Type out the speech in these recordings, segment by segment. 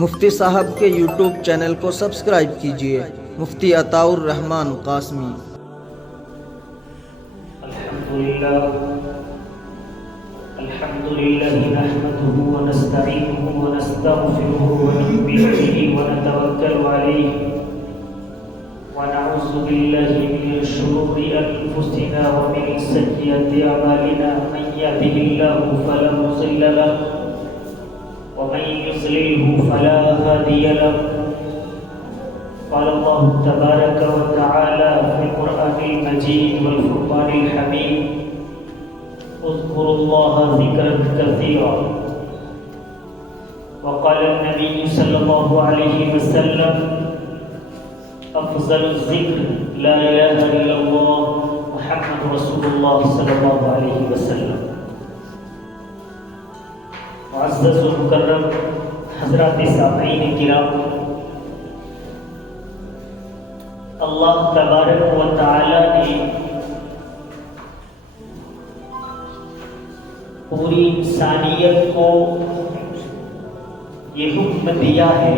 مفتی صاحب کے YouTube channel کو سبسکرائب کیجیے، مفتی عطاء الرحمن قاسمی۔ الحمدللہ نحمده ونستعینه ونستغفره ونؤمن به ونتوکل علیہ ونعوذ باللہ من شرور انفسنا ومن سیئات اعمالنا، من یهده اللہ فلا مضل له ومن يضلل فلا هادي له۔ قال الله تبارك وتعالى في القرآن المجيد والفرقان الحميد: اذكروا الله ذكرا كثيرا۔ وقال النبي صلى الله عليه وسلم: افضل الذكر لا اله الا الله محمد رسول الله صلى الله عليه وسلم۔ معزز و مکرم حضرات سامعین کرام، اللہ تبارک و تعالی نے پوری انسانیت کو یہ حکم دیا ہے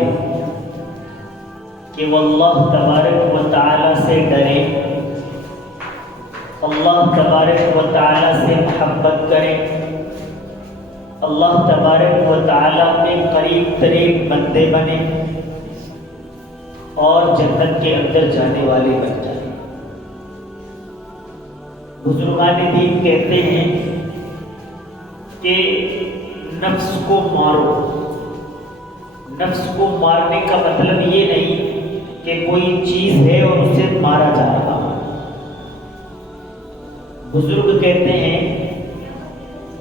کہ وہ اللہ تبارک و تعالی سے ڈرے، اللہ تبارک و تعالی سے محبت کریں، اللہ تبارک و تعالی کے قریب ترین بندے بنے اور جنت کے اندر جانے والے بن جائیں۔ بزرگان دین کہتے ہیں کہ نفس کو مارو۔ نفس کو مارنے کا مطلب یہ نہیں کہ کوئی چیز ہے اور اسے مارا جا رہا۔ بزرگ کہتے ہیں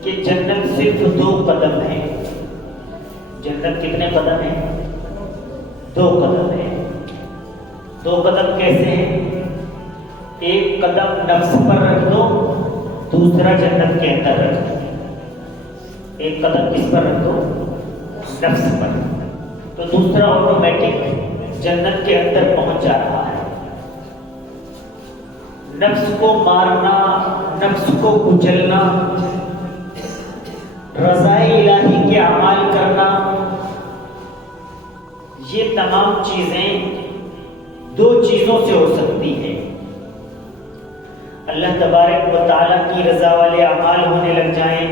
کہ جنت صرف 2 قدم ہے۔ جنت کتنے قدم ہیں؟ 2 قدم ہیں۔ 2 قدم کیسے ہیں؟ ایک قدم نفس پر رکھ دو، دوسرا جنت کے اندر رکھ دو۔ ایک قدم کس پر رکھ دو؟ نفس پر، تو دوسرا آٹومیٹک جنت کے اندر پہنچ جا رہا ہے۔ نفس کو مارنا، نفس کو کچلنا، رضائے الہی کے اعمال کرنا، یہ تمام چیزیں 2 چیزوں سے ہو سکتی ہیں۔ اللہ تبارک و تعالیٰ کی رضا والے اعمال ہونے لگ جائیں،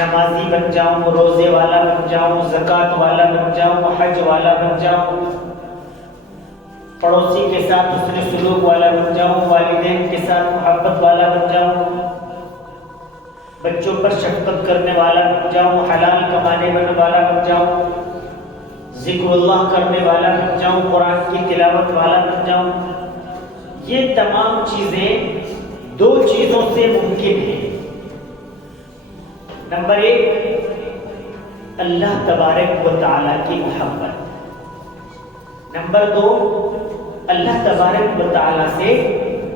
نمازی بن جاؤں، روزے والا بن جاؤں، زکوٰۃ والا بن جاؤں، حج والا بن جاؤں، پڑوسی کے ساتھ حسن سلوک والا بن جاؤں، والدین کے ساتھ محبت والا بن جاؤں، بچوں پر شفقت کرنے والا بن جاؤں، حلال کمانے والا بن جاؤں، ذکر اللہ کرنے والا بن جاؤں، قرآن کی تلاوت والا بن جاؤں، یہ تمام چیزیں 2 چیزوں سے ممکن ہیں۔ نمبر 1، اللہ تبارک و تعالیٰ کی محبت۔ نمبر 2، اللہ تبارک و تعالیٰ سے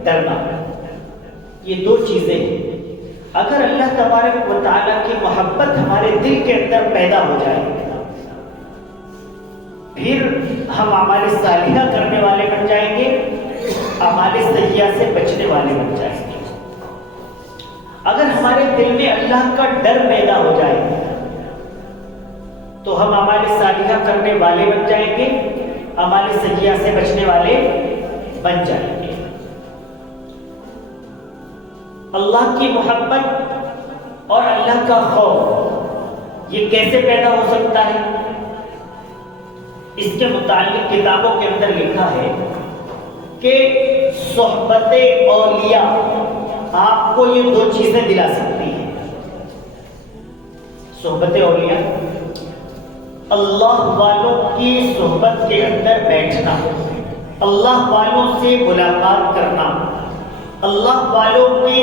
ڈرنا۔ یہ 2 چیزیں ہیں۔ اگر اللہ تبارک و تعالیٰ کی محبت ہمارے دل کے اندر پیدا ہو جائے، پھر ہم اعمال صالحہ کرنے والے بن جائیں گے، اعمال سیئہ سے بچنے والے بن جائیں گے۔ اگر ہمارے دل میں اللہ کا ڈر پیدا ہو جائے تو ہم اعمال صالحہ کرنے والے بن جائیں گے، اعمال سیئہ سے بچنے والے بن جائیں گے۔ اللہ کی محبت اور اللہ کا خوف یہ کیسے پیدا ہو سکتا ہے؟ اس کے متعلق کتابوں کے اندر لکھا ہے کہ صحبت اولیاء آپ کو یہ 2 چیزیں دلا سکتی ہیں۔ صحبت اولیاء، اللہ والوں کی صحبت کے اندر بیٹھنا، اللہ والوں سے ملاقات کرنا، اللہ والوں کی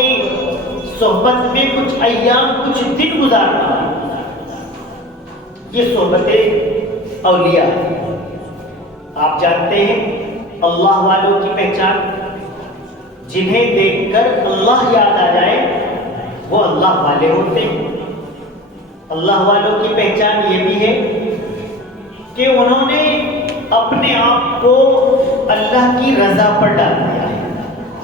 صحبت میں کچھ ایام، کچھ دن گزارنا، یہ صحبت اولیاء۔ آپ جانتے ہیں اللہ والوں کی پہچان، جنہیں دیکھ کر اللہ یاد آ جائے وہ اللہ والے ہوتے ہیں۔ اللہ والوں کی پہچان یہ بھی ہے کہ انہوں نے اپنے آپ کو اللہ کی رضا پر ڈال دیا ہے۔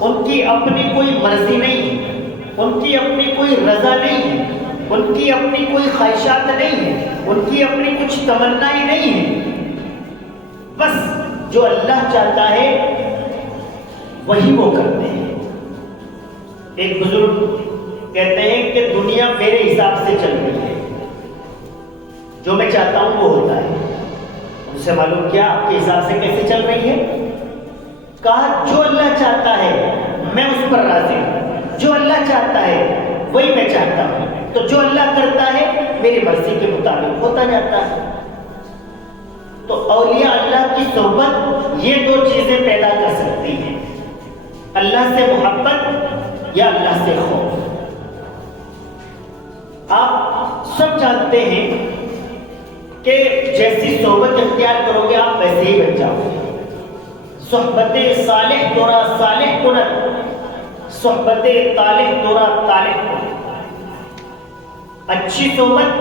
ان کی اپنی کوئی مرضی نہیں ہے، ان کی اپنی کوئی رضا نہیں ہے، ان کی اپنی کوئی خواہشات نہیں ہے، ان کی اپنی کچھ تمنائیں نہیں ہیں، جو اللہ چاہتا ہے وہی وہ کرتے ہیں۔ ایک بزرگ کہتے ہیں کہ دنیا میرے حساب سے چل رہی ہے، جو میں چاہتا ہوں وہ ہوتا ہے۔ ان سے معلوم کیا آپ کے حساب سے کیسے چل رہی ہے؟ کہا جو اللہ چاہتا ہے میں اس پر راضی ہوں، جو اللہ چاہتا ہے وہی میں چاہتا ہوں، تو جو اللہ کرتا ہے میری مرضی کے مطابق ہوتا جاتا ہے۔ تو اولیاء اللہ کی صحبت یہ دو چیزیں پیدا کر سکتی ہیں، اللہ سے محبت یا اللہ سے خوف۔ آپ سب جانتے ہیں کہ جیسی صحبت اختیار کرو گے آپ ویسے ہی بن جاؤ گے۔ صحبت صالح دورا صالح کنت، صحبت طالح دورا طالح کنت۔ اچھی صحبت،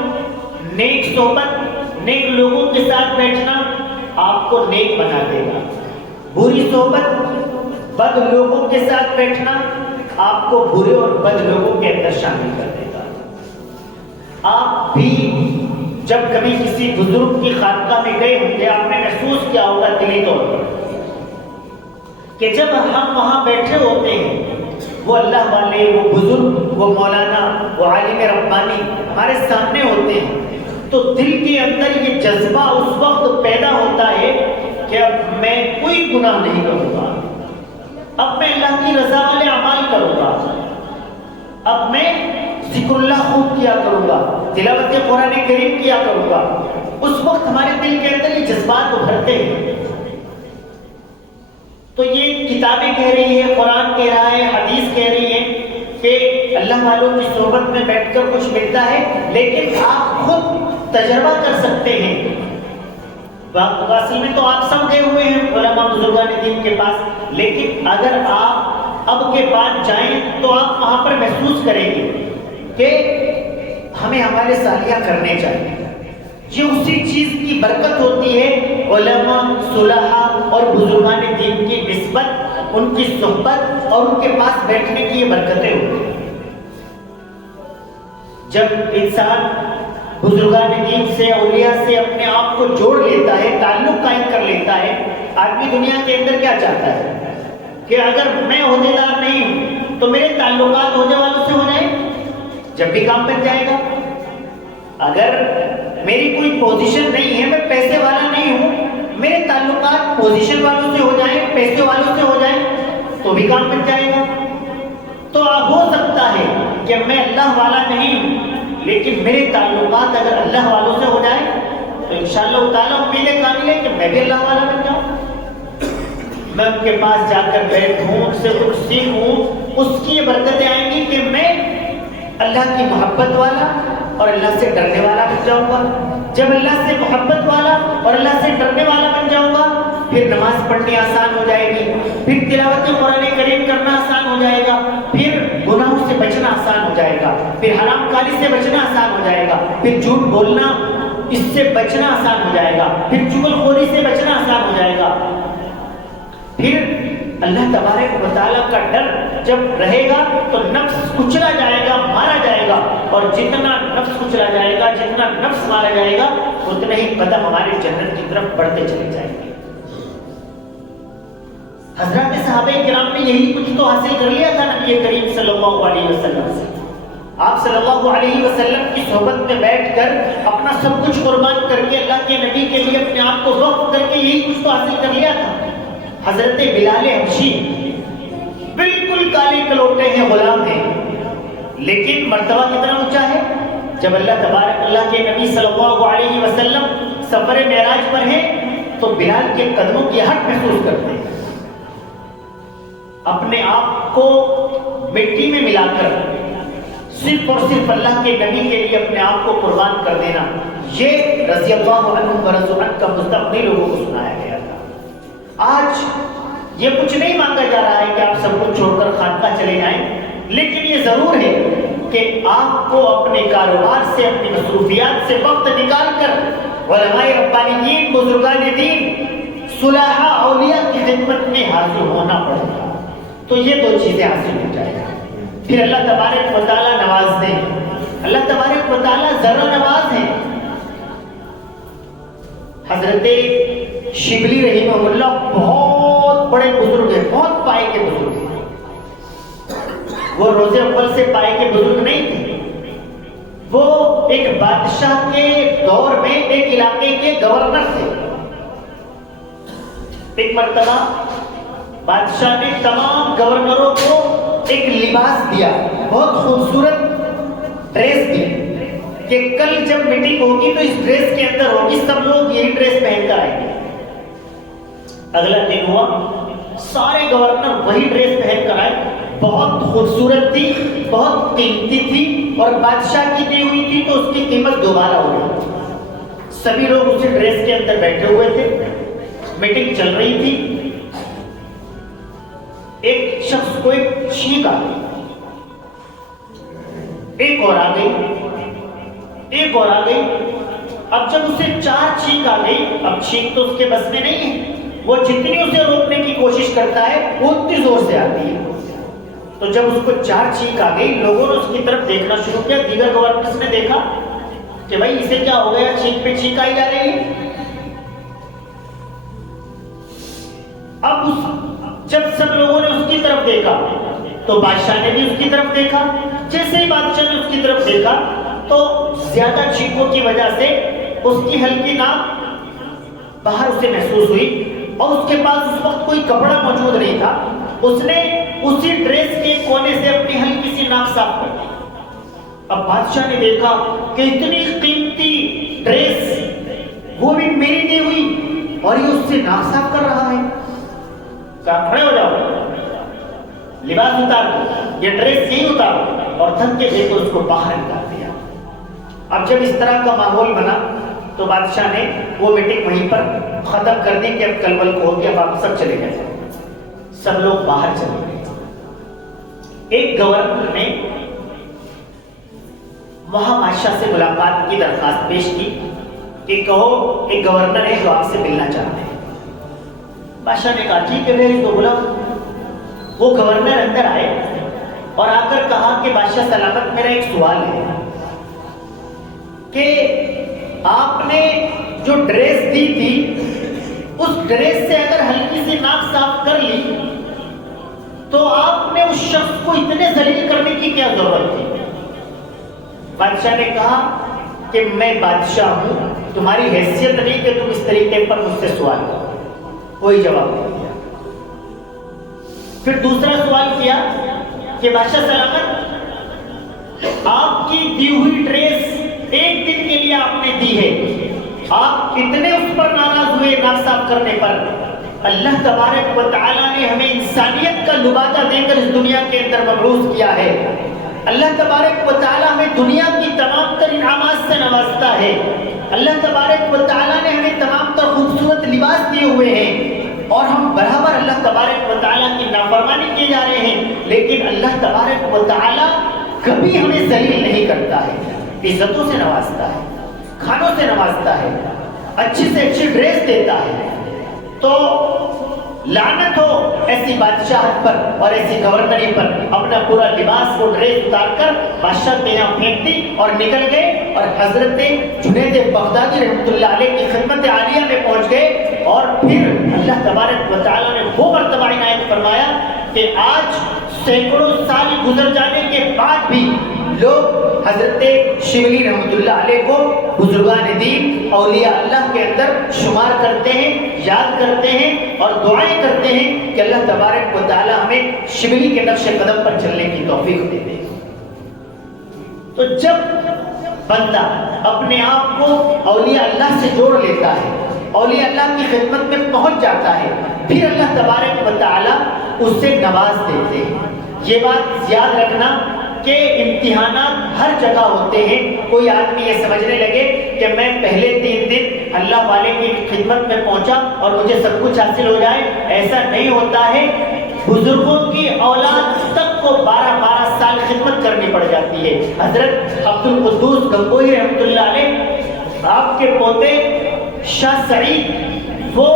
نیک صحبت، نیک لوگوں کے ساتھ بیٹھنا آپ کو نیک بنا دے گا۔ بری صحبت، بد لوگوں کے ساتھ بیٹھنا آپ کو برے اور بد لوگوں کے اندر شامل کر دے گا۔ آپ بھی جب کبھی کسی بزرگ کی خانقاہ میں گئے ہوں گے آپ نے محسوس کیا ہوگا دلی طور پر کہ جب ہم وہاں بیٹھے ہوتے ہیں وہ اللہ والے، وہ بزرگ، وہ مولانا، وہ عالم ربانی ہمارے سامنے ہوتے ہیں تو دل کے اندر یہ جذبہ اس وقت پیدا ہوتا ہے کہ اب میں کوئی گناہ نہیں کروں گا، اب میں اللہ کی رضا والے اعمال کروں گا، اب میں ذکر اللہ خوب کیا کروں گا، تلاوت قرآن کریم کیا کروں گا۔ اس وقت ہمارے دل کے اندر یہ جذبات ابھرتے ہیں۔ تو یہ کتابیں کہہ رہی ہے، قرآن کہہ رہا ہے، حدیث کہہ رہی ہے کہ اللہ والوں کی صحبت میں بیٹھ کر کچھ ملتا ہے، لیکن آپ خود تجربہ کر سکتے ہیں۔ اصل میں تو آپ سب گئے ہوئے ہیں علماء بزرگان دین کے پاس، لیکن اگر آپ اب کے بعد جائیں تو آپ وہاں پر محسوس کریں گے کہ ہمیں ہمارے صالحہ کرنے چاہیے۔ یہ اسی چیز کی برکت ہوتی ہے، علماء، صلحاء اور بزرگان دین کی نسبت، ان کی صحبت اور ان کے پاس بیٹھنے کی یہ برکتیں ہوتی ہیں۔ جب انسان بزرگان دین سے، اولیاء سے اپنے آپ کو جوڑ لیتا ہے، تعلق قائم کر لیتا ہے، آدمی دنیا کے اندر کیا چاہتا ہے کہ اگر میں عہدیدار نہیں ہوں تو میرے تعلقات عہدے والوں سے ہو جائیں، جب بھی کام بن جائے گا۔ اگر میری کوئی پوزیشن نہیں ہے، میں پیسے والا نہیں ہوں، میرے تعلقات پوزیشن والوں سے ہو جائیں، پیسے والوں سے ہو جائیں تو بھی کام بن جائے گا۔ تو اب ہو سکتا ہے کہ میں اللہ والا نہیں ہوں لیکن میرے تعلقات اگر اللہ والوں سے ہو جائیں تو انشاءاللہ تعالیٰ امید کامل ہے کہ میں بھی اللہ والا بن جاؤں، میں ان کے پاس جا کر بیٹھوں، ان سے کچھ سیکھوں، اس کی یہ برکتیں آئیں گی کہ میں اللہ کی محبت والا اور اللہ سے ڈرنے والا بن جاؤں گا۔ جب اللہ سے محبت والا اور اللہ سے ڈرنے والا بن جاؤں گا پھر نماز پڑھنی آسان ہو جائے گی، پھر تلاوت قرآن کریم کرنا آسان ہو جائے گا، پھر گناہوں سے بچنا آسان ہو جائے گا، پھر حرام کاری سے بچنا آسان ہو جائے گا، پھر جھوٹ بولنا اس سے بچنا آسان ہو جائے گا، پھر چغل خوری سے بچنا آسان ہو جائے گا، پھر اللہ تبارک و تعالیٰ کا ڈر جب رہے گا تو نفس کچلا جائے گا، مارا جائے گا، اور جتنا نفس کچلا جائے گا، جتنا نفس مارا جائے گا اتنے ہی قدم ہماری جنت کی طرف بڑھتے چلے جائیں گے۔ حضرات صحابہ کرام نے یہی کچھ تو حاصل کر لیا تھا نبی کریم صلی اللہ علیہ وسلم سے۔ آپ صلی اللہ علیہ وسلم کی صحبت میں بیٹھ کر اپنا سب کچھ قربان کر کے اللہ کے نبی کے لیے اپنے آپ کو وقف کر کے یہی کچھ تو حاصل کر لیا تھا۔ حضرت بلال حبشی بالکل کالے کلوٹے ہیں، غلام ہیں، لیکن مرتبہ کتنا اونچا ہے۔ جب اللہ تبارک اللہ کے نبی صلی اللہ علیہ وسلم سفر معراج پر ہیں تو بلال کے قدموں کی ہٹ محسوس کرتے ہیں۔ اپنے آپ کو مٹی میں ملا کر صرف اور صرف اللہ کے نبی کے لیے اپنے آپ کو قربان کر دینا، یہ رضی اللہ عنہ ورضوا عنہ کا مستقبل لوگوں کو سنایا گیا تھا۔ آج یہ کچھ نہیں مانگا جا رہا ہے کہ آپ سب کچھ چھوڑ کر خانقاہ چلے جائیں، لیکن یہ ضرور ہے کہ آپ کو اپنے کاروبار سے، اپنی مصروفیات سے وقت نکال کر علماء ربانیین، بزرگان دین، صلحاء، اولیاء کی خدمت میں حاضر ہونا پڑے گا۔ تو یہ دو چیزیں حاصل ہو جائیں، پھر اللہ تبارک و تعالیٰ نواز دیں۔ اللہ تبارک و تعالیٰ ذرا نواز ہیں۔ حضرت شبلی رحمہ اللہ بہت بڑے بزرگ ہیں، بہت پائے کے بزرگ ہیں. وہ روز اول سے پائے کے بزرگ نہیں تھے، وہ ایک بادشاہ کے دور میں ایک علاقے کے گورنر تھے. ایک مرتبہ بادشاہ نے تمام گورنروں کو ایک لباس دیا، بہت خوبصورت ڈریس دی کہ کل جب میٹنگ ہوگی تو اس ڈریس کے اندر ہوگی، سب لوگ یہی ڈریس پہن کر آئیں گے. اگلا دن ہوا، سارے گورنر وہی ڈریس پہن کر آئے. بہت خوبصورت تھی، بہت قیمتی تھی اور بادشاہ کی دی ہوئی تھی تو اس کی قیمت دوبارہ ہو گئی. سبھی لوگ اسی ڈریس کے اندر بیٹھے ہوئے تھے، میٹنگ چل رہی تھی. ایک شخص کو ایک چھینک آ گئی، ایک اور آ گئی، ایک اور آ گئی. اب جب اسے 4 چھینک آ گئی، اب چھینک تو اس کے بس میں نہیں ہے، وہ جتنی اسے روکنے کی کوشش کرتا ہے وہ اتنی زور سے آتی ہے. تو جب اس کو 4 چھینک آ گئی، لوگوں نے اس کی طرف دیکھنا شروع کیا. دیگر گورنرز نے دیکھا کہ بھائی اسے کیا ہو گیا، چھینک پہ چھینک آئی جا رہی ہے. اب جب سب لوگوں نے اس کی طرف دیکھا تو بادشاہ نے بھی اس کی طرف دیکھا. جیسے ہی بادشاہ نے اس کی طرف دیکھا تو زیادہ چھینکوں کی وجہ سے اس کی ہلکی ناک باہر اسے محسوس ہوئی اور اس کے پاس اس وقت کوئی کپڑا موجود نہیں تھا. اس نے اسی ڈریس کے کونے سے اپنی ہلکی سی ناک صاف کر دی. اب بادشاہ نے دیکھا کہ اتنی قیمتی ڈریس وہ بھی میری دی ہوئی اور یہ اس سے ناک صاف کر رہا ہے. کہا کھڑے ہو جاؤ، لباس اتار دو، یہ ڈریس نہیں اتارو، اور دھکے دے کر اس کو باہر نکال دیا. اب جب اس طرح کا ماحول بنا تو بادشاہ نے وہ میٹنگ وہیں پر ختم کر دی کہ اب کل بل کو ہو گیا، اب آپ سب چلے گئے. سب لوگ باہر چلے گئے. ایک گورنر نے وہاں بادشاہ سے ملاقات کی درخواست پیش کی کہ کہو ایک گورنر ہے جو آپ سے ملنا چاہتے ہیں. بادشاہ نے کہا ٹھیک ہے میں اس کو بلاؤ. وہ گورنر اندر آئے اور آ کر کہا کہ بادشاہ سلامت، میرا ایک سوال ہے کہ آپ نے جو ڈریس دی تھی اس ڈریس سے اگر ہلکی سی ناک صاف کر لی تو آپ نے اس شخص کو اتنے ذلیل کرنے کی کیا ضرورت تھی؟ بادشاہ نے کہا کہ میں بادشاہ ہوں، تمہاری حیثیت نہیں کہ تم اس طریقے پر مجھ سے سوال کرو. کوئی جواب نہیں دیا. پھر دوسرا سوال کیا کہ بادشاہ سلامت، آپ کی دی ہوئی ڈریس ایک دن کے لیے آپ نے دی ہے، آپ اتنے اس پر ناراض ہوئے ناک صاف کرنے پر. اللہ تبارک و تعالیٰ نے ہمیں انسانیت کا لبادہ دے کر اس دنیا کے اندر مبعوث کیا ہے. اللہ تبارک و تعالیٰ ہمیں دنیا کی تمام تر انعامات سے نوازتا ہے. اللہ تبارک و تعالیٰ نے ہمیں تمام تر خوبصورت لباس دیے ہوئے ہیں اور ہم برابر اللہ تبارک و تعالیٰ کی نافرمانی کیے جا رہے ہیں. لیکن اللہ تبارک و تعالیٰ کبھی ہمیں ذلیل نہیں کرتا ہے، عزتوں سے نوازتا ہے، کھانوں سے نوازتا ہے، اچھی سے اچھی ڈریس دیتا ہے. تو لعنت ہو ایسی بادشاہت پر اور ایسی گورنری پر. اپنا پورا لباس کو ڈریس اتار کر بادشاہ کے یہاں پھینک دی اور نکل گئے اور حضرت جنید بغدادی رحمۃ اللہ علیہ کی خدمت عالیہ میں پہنچ گئے. اور پھر اللہ تبارک و تعالیٰ نے وہ مرتبہ عنایت فرمایا کہ آج سینکڑوں سال گزر جانے کے بعد بھی لوگ حضرت شبلی رحمۃ اللہ علیہ کو بزرگان دین اولیاء اللہ کے اندر شمار کرتے ہیں، یاد کرتے ہیں اور دعائیں کرتے ہیں کہ اللہ تبارک و تعالیٰ ہمیں شبلی کے نقش قدم پر چلنے کی توفیق دے دے. تو جب بندہ اپنے آپ کو اولیاء اللہ سے جوڑ لیتا ہے، اولیاء اللہ کی خدمت میں پہنچ جاتا ہے، پھر اللہ تبارک و تعالیٰ اس سے نواز دیتے ہیں. یہ بات یاد رکھنا کہ امتحانات ہر جگہ ہوتے ہیں. کوئی آدمی یہ سمجھنے لگے کہ میں پہلے 3 دن اللہ والے کی خدمت میں پہنچا اور مجھے سب کچھ حاصل ہو جائے، ایسا نہیں ہوتا ہے. بزرگوں کی اولاد تک کو 12 سال خدمت کرنی پڑ جاتی ہے. حضرت عبد القدوس گنگوہی رحمۃ اللہ علیہ، آپ کے پوتے شاہ سعید، وہ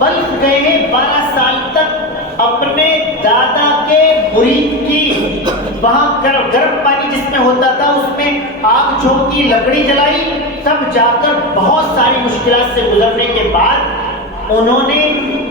بلخ گئے ہیں 12 سال تک اپنے دادا کے مرید کی وہاں گرم پانی جس میں ہوتا تھا اس میں آگ جھونکی، لکڑی جلائی، تب جا کر بہت ساری مشکلات سے گزرنے کے بعد انہوں نے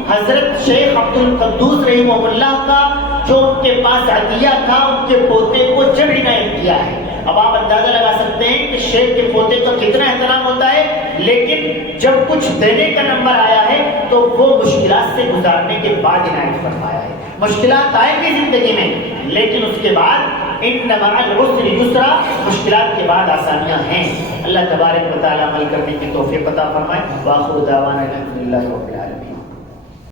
حضرت شیخ عبد القدوس رحمہ اللہ کا جو ان کے پاس عطیہ تھا ان کے پوتے کو جب عنایت کیا ہے۔ اب آپ اندازہ لگا سکتے ہیں کہ شیخ کے پوتے کا کتنا احترام ہوتا ہے، لیکن جب کچھ دینے کا نمبر آیا ہے تو وہ مشکلات سے گزارنے کے بعد عنایت فرمایا ہے۔ مشکلات آئے گی زندگی میں، لیکن اس کے بعد ان مع العسر یسرا، مشکلات کے بعد آسانیاں ہیں۔ اللہ تبارک و تعالی عمل کرنے کی توفیق عطا فرمائے۔ وآخر دعوانا الحمدللہ رب العالمین۔